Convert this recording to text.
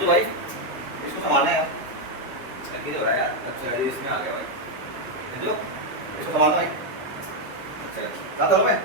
तो भाई इसको संभालना है लड़की हो रहा है यार। अच्छा इसमें आ गया भाई, इसको संभालना भाई। अच्छा साथ चलो मैं